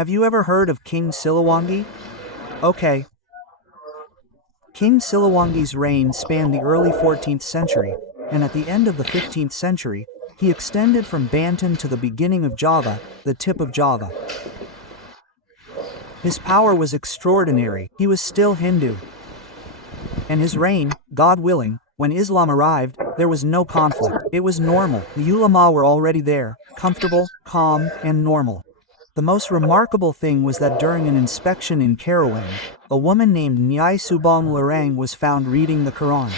Have you ever heard of King Siliwangi? Okay. King Siliwangi's reign spanned the early 14th century, and at the end of the 15th century, he extended from Banten to the beginning of Java, the tip of Java. His power was extraordinary. He was still Hindu. And his reign, God willing, when Islam arrived, there was no conflict. It was normal. The ulama were already there, comfortable, calm, and normal. The most remarkable thing was that during an inspection in Karawang, a woman named Nyai Subang Larang was found reading the Quran.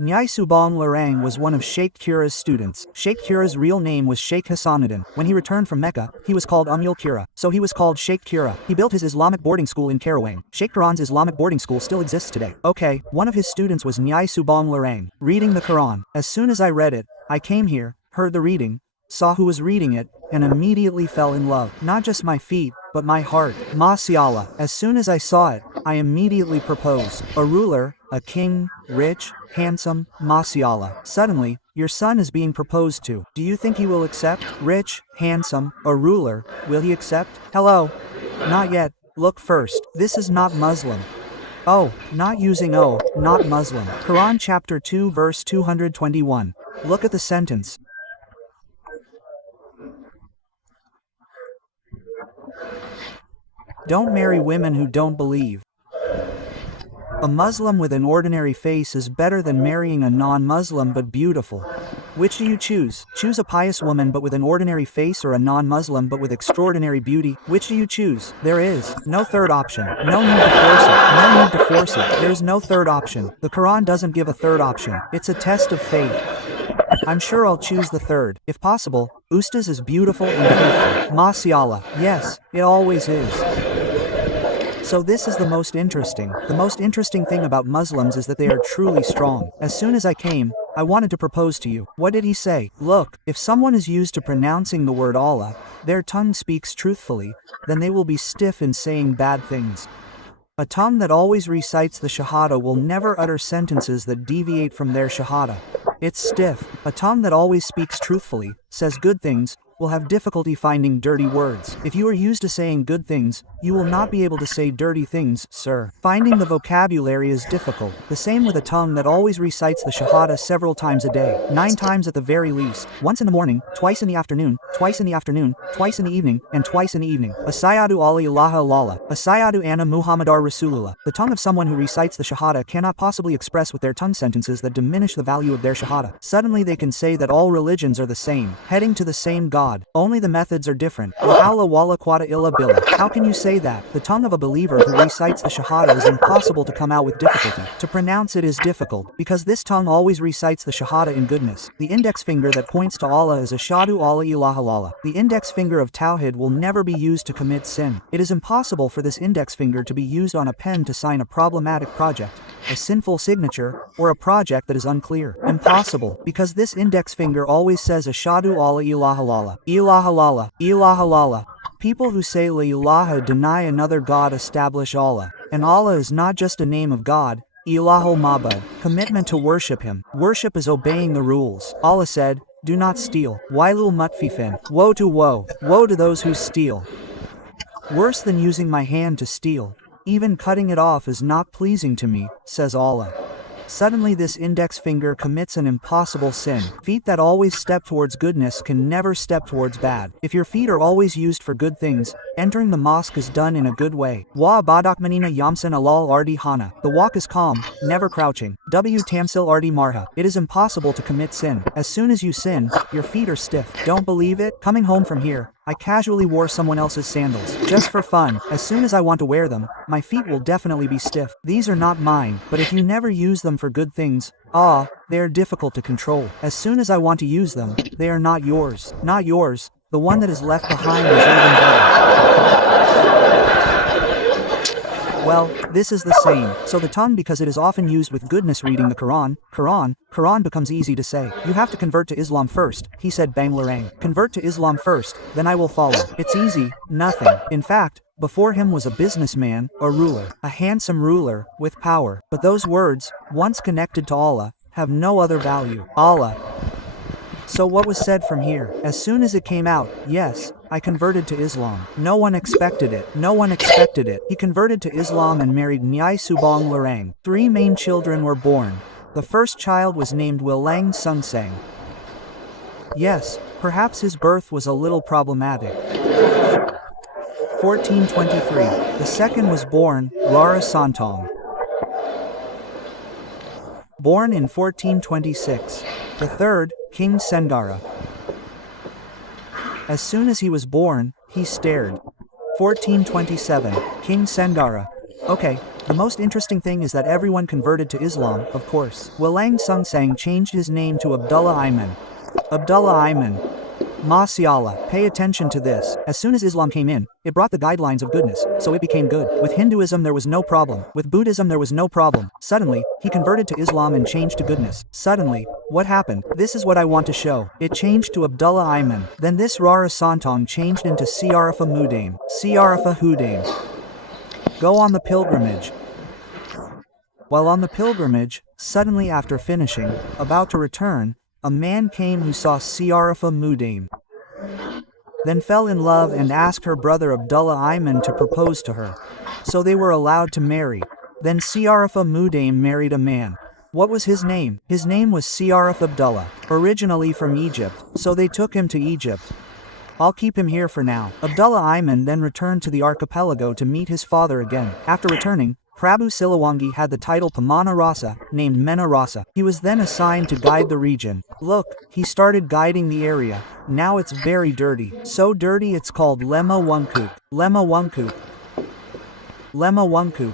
Nyai Subang Larang was one of Sheikh Kira's students. Sheikh Kira's real name was Sheikh Hasanuddin. When he returned from Mecca, he was called Kira, so he was called Sheikh Kira. He built his Islamic boarding school in Karawang. Sheikh Quran's Islamic boarding school still exists today. Okay, one of his students was Nyai Subang Larang, reading the Quran. As soon as I read it, I came here, heard the reading, saw who was reading it, and immediately fell in love. Not just my feet, but my heart. Mashallah. As soon as I saw it, I immediately proposed. A ruler, a king, rich, handsome, mashallah. Suddenly, your son is being proposed to. Do you think he will accept? Rich, handsome, a ruler, will he accept? Hello? Not yet. Look first. This is not Muslim. Oh, not using oh, not Muslim. Quran chapter 2 verse 221. Look at the sentence. Don't marry women who don't believe. A Muslim with an ordinary face is better than marrying a non-Muslim but beautiful. Which do you choose? Choose a pious woman but with an ordinary face or a non-Muslim but with extraordinary beauty? Which do you choose? There is no third option. No need to force it. No need to force it. There's no third option. The Quran doesn't give a third option. It's a test of faith. I'm sure I'll choose the third. If possible, Ustaz is beautiful and faithful. Mashallah. Yes, it always is. So this is the most interesting. The most interesting thing about Muslims is that they are truly strong. As soon as I came, I wanted to propose to you. What did he say? Look, if someone is used to pronouncing the word Allah, their tongue speaks truthfully, then they will be stiff in saying bad things. A tongue that always recites the Shahada will never utter sentences that deviate from their Shahada. It's stiff. A tongue that always speaks truthfully, says good things, will have difficulty finding dirty words. If you are used to saying good things, you will not be able to say dirty things, sir. Finding the vocabulary is difficult. The same with a tongue that always recites the Shahada several times a day, 9 times at the very least. Once in the morning, twice in the afternoon, twice in the afternoon, twice in the evening, and twice in the evening. Asayadu ala ilaha illallah. Asayadu anna Muhammadar Rasulullah. The tongue of someone who recites the Shahada cannot possibly express with their tongue sentences that diminish the value of their Shahada. Suddenly they can say that all religions are the same, heading to the same God. Only the methods are different. La hawla wala quwwata illa billah. How can you say that? The tongue of a believer who recites the Shahada is impossible to come out with difficulty. To pronounce it is difficult, because this tongue always recites the Shahada in goodness. The index finger that points to Allah is Ashadu alla ilaha illallah. The index finger of Tawhid will never be used to commit sin. It is impossible for this index finger to be used on a pen to sign a problematic project, a sinful signature, or a project that is unclear. Impossible, because this index finger always says Ashadu alla ilaha illallah. Ilaha lala, ilaha lala. People who say la ilaha deny another God establish Allah. And Allah is not just a name of God, ilahul mabud, commitment to worship him. Worship is obeying the rules. Allah said, do not steal. Wailul mutfifin. Woe to woe. Woe to those who steal. Worse than using my hand to steal. Even cutting it off is not pleasing to me, says Allah. Suddenly this index finger commits an impossible sin. Feet that always step towards goodness can never step towards bad. If your feet are always used for good things, entering the mosque is done in a good way. Wa badakmanina yamsan alal ardi hana. The walk is calm, never crouching. W tamsil ardi marha. It is impossible to commit sin. As soon as you sin, your feet are stiff. Don't believe it? Coming home from here, I casually wore someone else's sandals, just for fun. As soon as I want to wear them, my feet will definitely be stiff. These are not mine, but if you never use them for good things, they are difficult to control. As soon as I want to use them, they are not yours. Not yours. The one that is left behind is even better. Well, this is the same. So the tongue, because it is often used with goodness reading the Quran becomes easy to say. You have to convert to Islam first, he said Bang Larang. Convert to Islam first, then I will follow. It's easy, nothing. In fact, before him was a businessman, a ruler, a handsome ruler, with power. But those words, once connected to Allah, have no other value. Allah. So what was said from here? As soon as it came out, yes, I converted to Islam. No one expected it. No one expected it. He converted to Islam and married Nyai Subang Larang. 3 main children were born. The first child was named Wilang Sungsang. Yes, perhaps his birth was a little problematic. 1423. The second was born, Lara Santong. Born in 1426. The third, King Sendara. As soon as he was born, he stared. 1427. King Sendara. Okay, the most interesting thing is that everyone converted to Islam, of course. Wilang Sungsang changed his name to Abdullah Aiman. Abdullah Aiman. Masya, pay attention to this. As soon as Islam came in, it brought the guidelines of goodness, so it became good. With Hinduism there was no problem. With Buddhism there was no problem. Suddenly, he converted to Islam and changed to goodness. Suddenly, what happened? This is what I want to show. It changed to Abdullah Aiman. Then this Rara Santong changed into Siarafa Mudaim. Siarafa Hudaim. Go on the pilgrimage. While on the pilgrimage, suddenly after finishing, about to return, a man came who saw Siarafa Mudaim. Then fell in love and asked her brother Abdullah Aiman to propose to her. So they were allowed to marry. Then Siarafa Mudaim married a man. What was his name? His name was Siaraf Abdullah, originally from Egypt, so they took him to Egypt. I'll keep him here for now. Abdullah Aiman then returned to the archipelago to meet his father again. After returning, Prabu Siliwangi had the title Pamana Rasa, named Mena Rasa. He was then assigned to guide the region. Look, he started guiding the area. Now it's very dirty. So dirty it's called Lema Wungkuk. Lema Wungkuk. Lema Wungkuk.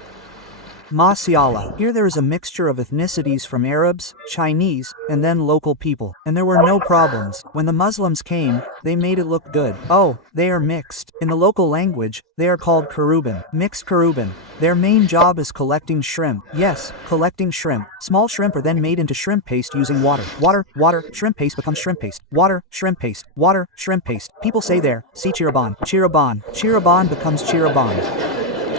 Masyala. Here there is a mixture of ethnicities from Arabs, Chinese, and then local people. And there were no problems. When the Muslims came, they made it look good. Oh, they are mixed. In the local language, they are called Karuban. Mixed Karuban. Their main job is collecting shrimp. Yes, collecting shrimp. Small shrimp are then made into shrimp paste using water. Water, shrimp paste becomes shrimp paste. Water, shrimp paste. Water, shrimp paste. People say there, see Chiraban. Chiraban. Chiraban becomes Chiraban.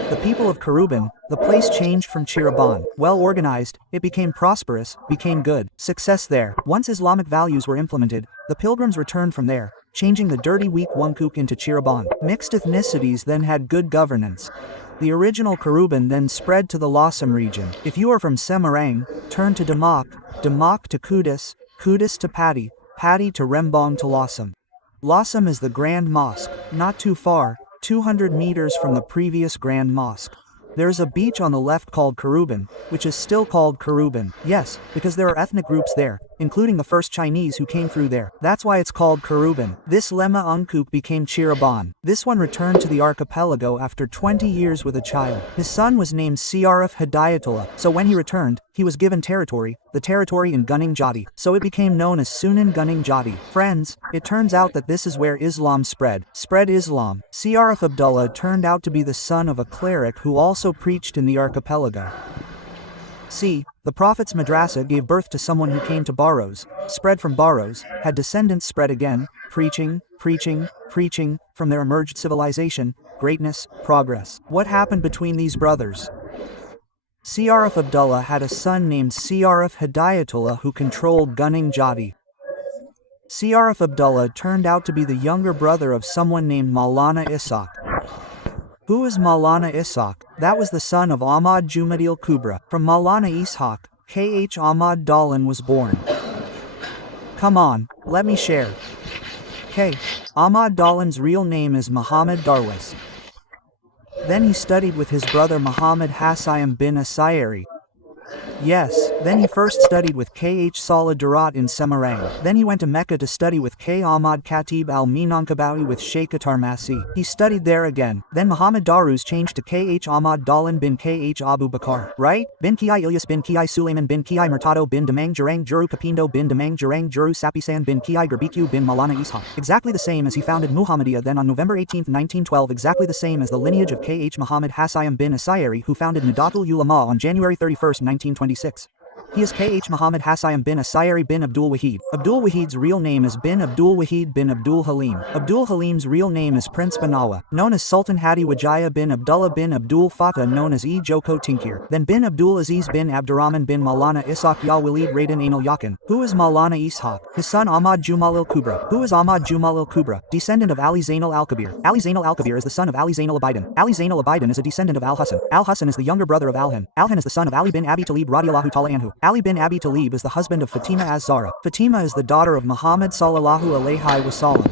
The people of Karuban, the place changed from Chiraban. Well organized, it became prosperous, became good. Success there. Once Islamic values were implemented, the pilgrims returned from there, changing the dirty weak Wungkuk into Chiraban. Mixed ethnicities then had good governance. The original Karuban then spread to the Losam region. If you are from Semarang, turn to Demak, Demak to Kudus, Kudus to Pati, Pati to Rembang to Losam. Losam is the Grand Mosque, not too far, 200 meters from the previous Grand Mosque. There is a beach on the left called Karuban, which is still called Karuban. Yes, because there are ethnic groups there, including the first Chinese who came through there. That's why it's called Karuban. This Lema Ungkuk became Chiraban. This one returned to the archipelago after 20 years with a child. His son was named Siaraf Hidayatullah, so when he returned, he was given territory, the territory in Gunung Jati, so it became known as Sunan Gunung Jati. Friends, it turns out that this is where Islam spread. Spread Islam. Siaraf Abdullah turned out to be the son of a cleric who also preached in the archipelago. See, the Prophet's madrasa gave birth to someone who came to Baros, spread from Baros, had descendants spread again, preaching, from there emerged civilization, greatness, progress. What happened between these brothers? Siaraf Abdullah had a son named Siaraf Hidayatullah who controlled Gunung Jati. Siaraf Abdullah turned out to be the younger brother of someone named Maulana Ishaq. Who is Maulana Ishaq? That was the son of Ahmad Jumadil Kubra. From Maulana Ishaq, K.H. Ahmad Dalan was born. Come on, let me share. K. Ahmad Dalan's real name is Muhammad Darwis. Then he studied with his brother Muhammad Hassayam bin Asayari. Yes, then he first studied with K.H. Salah Durat in Semarang. Then he went to Mecca to study with K. Ahmad Khatib al-Minangkabawi with Sheikh Atarmasi. He studied there again. Then Muhammad Darus changed to K.H. Ahmad Dalan bin K.H. Abu Bakar. Right? Bin Kiai Ilyas bin Kiai Sulaiman bin Kiai Murtado bin Demang Jurang Juru Kapindo bin Demang Jurang Juru Sapisan bin Kiai Gerbiku bin Malana Ishaq. Exactly the same as he founded Muhammadiyah then on November 18, 1912. Exactly the same as the lineage of K.H. Muhammad Hassayam bin Asayari who founded Nadatul Ulama on January 31, 1926. He is K.H. Muhammad Hassayam bin Asayari bin Abdul Wahid. Abdul Wahid's real name is bin Abdul Wahid bin Abdul Halim. Abdul Halim's real name is Prince Banawa, known as Sultan Hadi Wajaya bin Abdullah bin Abdul Fatah, known as E. Joko Tinkir. Then bin Abdul Aziz bin Abdurrahman bin Maulana Ishaq Ya Walid Raden Ainul Yakin. Who is Maulana Ishaq? His son Ahmad Jumalil Kubra. Who is Ahmad Jumalil Kubra? Descendant of Ali Zainal Al-Kabir. Ali Zainal Al-Kabir is the son of Ali Zainal Abidin. Ali Zainal Abidin is a descendant of Al-Hassan. Al-Hassan is the younger brother of Al-Hin. Al-Hin is the son of Ali bin Abi Talib radiallahu ta'ala anhu. Ali bin Abi Talib is the husband of Fatima az-Zahra. Fatima is the daughter of Muhammad sallallahu alayhi wasallam.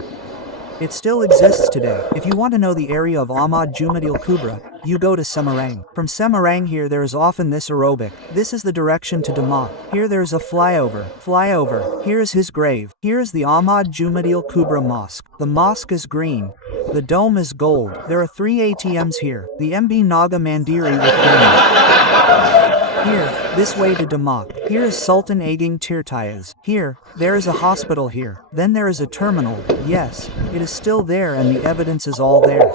It still exists today. If you want to know the area of Ahmad Jumadil Kubra, you go to Semarang. From Semarang here there is often this aerobic. This is the direction to Demak. Here there is a flyover. Here is his grave. Here is the Ahmad Jumadil Kubra Mosque. The mosque is green. The dome is gold. There are 3 ATMs here. The MB Naga Mandiri with Dengan. Here, this way to Demak. Here is Sultan Aging Tirtayas. Here, there is a hospital here. Then there is a terminal. Yes, it is still there and the evidence is all there.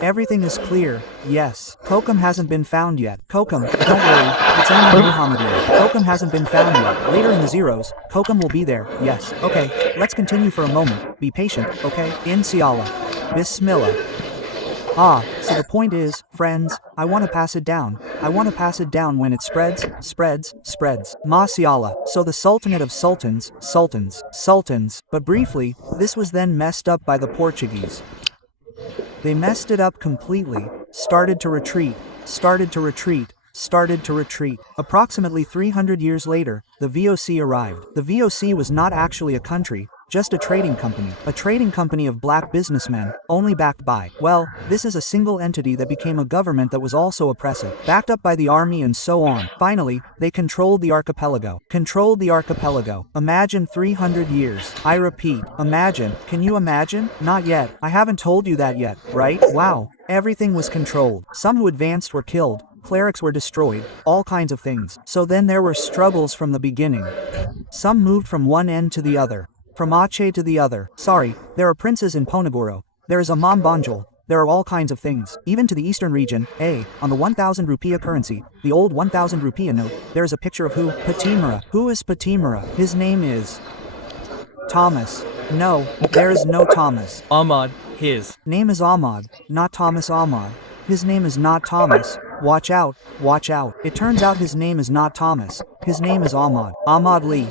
Everything is clear. Yes. Kokum hasn't been found yet. Kokum, don't worry, it's only Muhammadiyah. Kokum hasn't been found yet. Later in the zeros, Kokum will be there. Yes. Okay, let's continue for a moment. Be patient, okay? Inshallah. Bismillah. So the point is, friends, I want to pass it down. I want to pass it down when it spreads. Mashallah. So the Sultanate of Sultans. But briefly, this was then messed up by the Portuguese. They messed it up completely, started to retreat. Approximately 300 years later, the VOC arrived. The VOC was not actually a country, just a trading company of black businessmen, only backed by, well, this is a single entity that became a government that was also oppressive, backed up by the army and so on. Finally, they controlled the archipelago. Imagine 300 years. I repeat, imagine. Can you imagine? Not yet. I haven't told you that yet, right? Wow. Everything was controlled. Some who advanced were killed. Clerics were destroyed, all kinds of things. So then there were struggles from the beginning. Some moved from one end to the other. From Aceh to the other. Sorry, there are princes in Ponegoro. There is Imam Banjul. There are all kinds of things. Even to the eastern region, on the 1,000 rupiah currency, the old 1,000 rupiah note, there is a picture of who? Patimura. Who is Patimura? His name is Thomas. No, there is no Thomas. Ahmad, his name is Ahmad, not Thomas Ahmad. His name is not Thomas. Watch out. It turns out his name is not Thomas. His name is Ahmad. Ahmad Lee.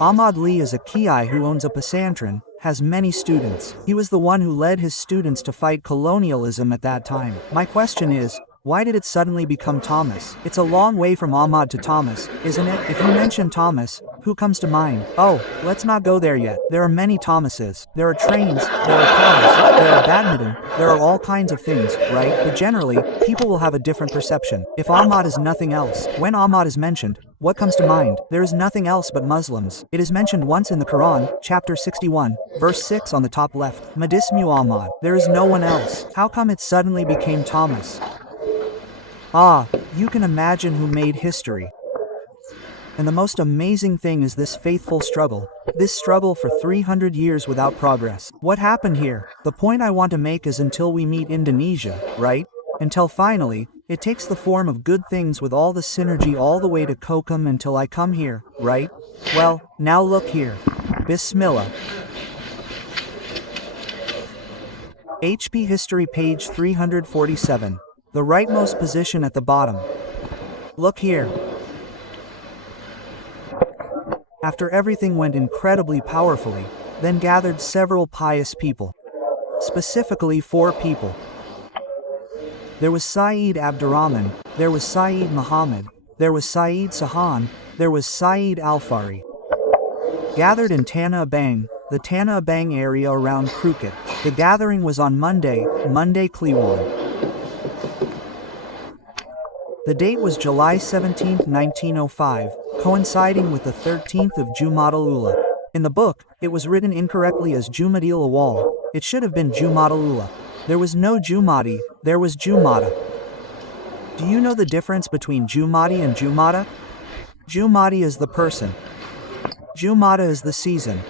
Ahmad Lee is a Kiai who owns a Pesantren, has many students. He was the one who led his students to fight colonialism at that time. My question is, why did it suddenly become Thomas? It's a long way from Ahmad to Thomas, isn't it? If you mention Thomas, who comes to mind? Oh, let's not go there yet. There are many Thomases. There are trains, there are cars, there are badminton, there are all kinds of things, right? But generally, people will have a different perception. If Ahmad is nothing else, when Ahmad is mentioned, what comes to mind? There is nothing else but Muslims. It is mentioned once in the Quran, chapter 61, verse 6 on the top left. Madismu Ahmad. There is no one else. How come it suddenly became Thomas? You can imagine who made history. And the most amazing thing is this faithful struggle. This struggle for 300 years without progress. What happened here? The point I want to make is until we meet Indonesia, right? Until finally, it takes the form of good things with all the synergy all the way to Kokum until I come here, right? Well, now look here. Bismillah. HP History page 347. The rightmost position at the bottom. Look here. After everything went incredibly powerfully, then gathered several pious people. Specifically 4 people. There was Saeed Abdurrahman, there was Saeed Muhammad, there was Saeed Sahan, there was Saeed Alfari. Gathered in Tanah Abang, the Tanah Abang area around Krukut. The gathering was on Monday Kliwon. The date was July 17, 1905, coinciding with the 13th of Jumadal Ula. In the book, it was written incorrectly as Jumadil Awal. It should have been Jumadal Ula. There was no Jumadi, there was Jumada. Do you know the difference between Jumadi and Jumada? Jumadi is the person. Jumada is the season.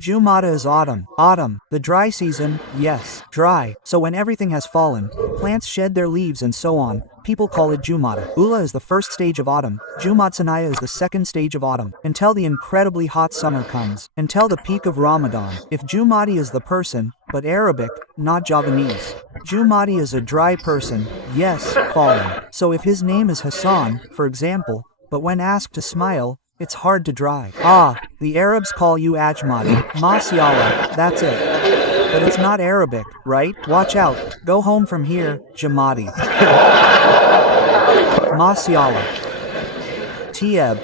Jumada is autumn. Autumn, the dry season, yes, dry. So when everything has fallen, plants shed their leaves and so on, people call it Jumada. Ula is the first stage of autumn. Jumatsanaya is the second stage of autumn. Until the incredibly hot summer comes. Until the peak of Ramadan. If Jumadi is the person, but Arabic, not Javanese. Jumadi is a dry person, yes, fallen. So if his name is Hassan, for example, but when asked to smile, it's hard to dry. Ah, the Arabs call you Ajmadi. Masyallah, that's it. But it's not Arabic, right? Watch out. Go home from here, Jamadi. Masyallah. Tieb.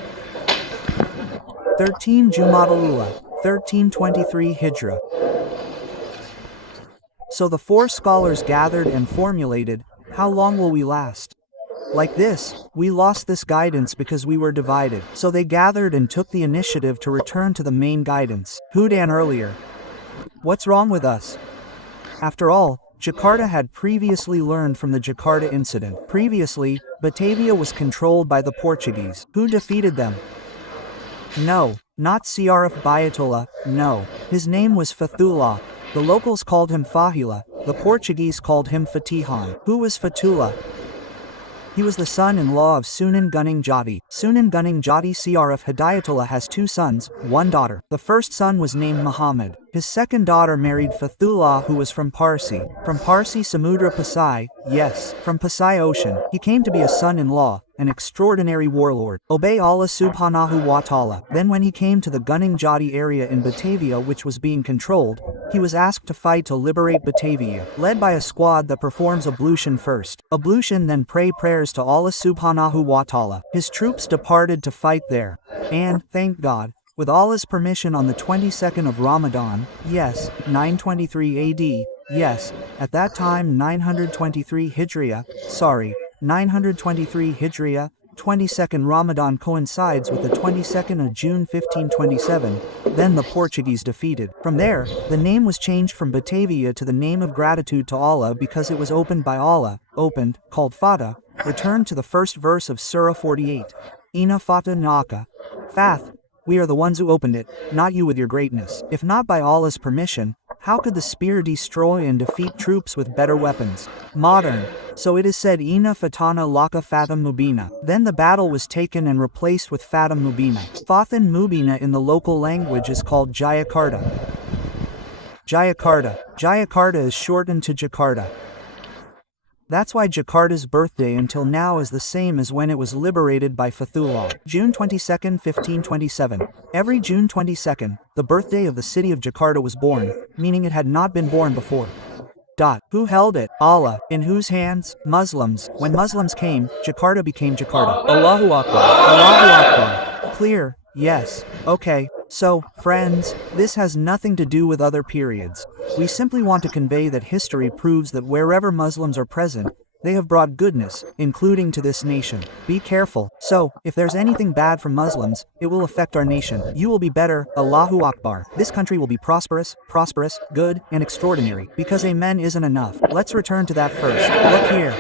13 Jumadalula, 1323 Hijra. So the four scholars gathered and formulated, how long will we last? Like this, we lost this guidance because we were divided. So they gathered and took the initiative to return to the main guidance. Hudan earlier. What's wrong with us? After all, Jakarta had previously learned from the Jakarta incident. Previously, Batavia was controlled by the Portuguese. Who defeated them? No, not Syarif Bayatullah, no. His name was Fathullah. The locals called him Fahila, the Portuguese called him Fatihan. Who was Fatullah? He was the son-in-law of Sunan Gunung Jati. Sunan Gunung Jati Syarif Hidayatullah has two sons, one daughter. The first son was named Muhammad. His second daughter married Fathullah, who was from Parsi. From Parsi Samudra Pasai, yes, from Pasai Ocean. He came to be a son-in-law, an extraordinary warlord. Obey Allah subhanahu wa ta'ala. Then when he came to the Gunung Jati area in Batavia which was being controlled, he was asked to fight to liberate Batavia, led by a squad that performs ablution first. Ablution then pray prayers to Allah subhanahu wa ta'ala. His troops departed to fight there. And, thank God, with Allah's permission on the 22nd of Ramadan, yes, 923 AD, yes, at that time 923 Hijriya, 923 Hijriya, 22nd Ramadan coincides with the 22nd of June 1527, then the Portuguese defeated. From there, the name was changed from Batavia to the name of gratitude to Allah because it was opened by Allah, opened, called Fatah, returned to the first verse of Surah 48. Ina Fatah Naka. Fath. We are the ones who opened it, not you with your greatness. If not by Allah's permission, how could the spear destroy and defeat troops with better weapons? Modern. So it is said Ina Fatana Laka Fatham Mubina. Then the battle was taken and replaced with Fatham Mubina. Fathan Mubina in the local language is called Jayakarta. Jayakarta. Jayakarta is shortened to Jakarta. That's why Jakarta's birthday until now is the same as when it was liberated by Fathullah. June 22nd, 1527. Every June 22nd, the birthday of the city of Jakarta was born, meaning it had not been born before. Who held it? Allah. In whose hands? Muslims. When Muslims came, Jakarta became Jakarta. Allahu Akbar. Allahu Akbar. Clear? Yes. Okay. So, friends, this has nothing to do with other periods. We simply want to convey that history proves that wherever Muslims are present, they have brought goodness, including to this nation. Be careful. So, if there's anything bad from Muslims, it will affect our nation. You will be better, Allahu Akbar. This country will be prosperous, good, and extraordinary. Because amen isn't enough. Let's return to that first. Look here.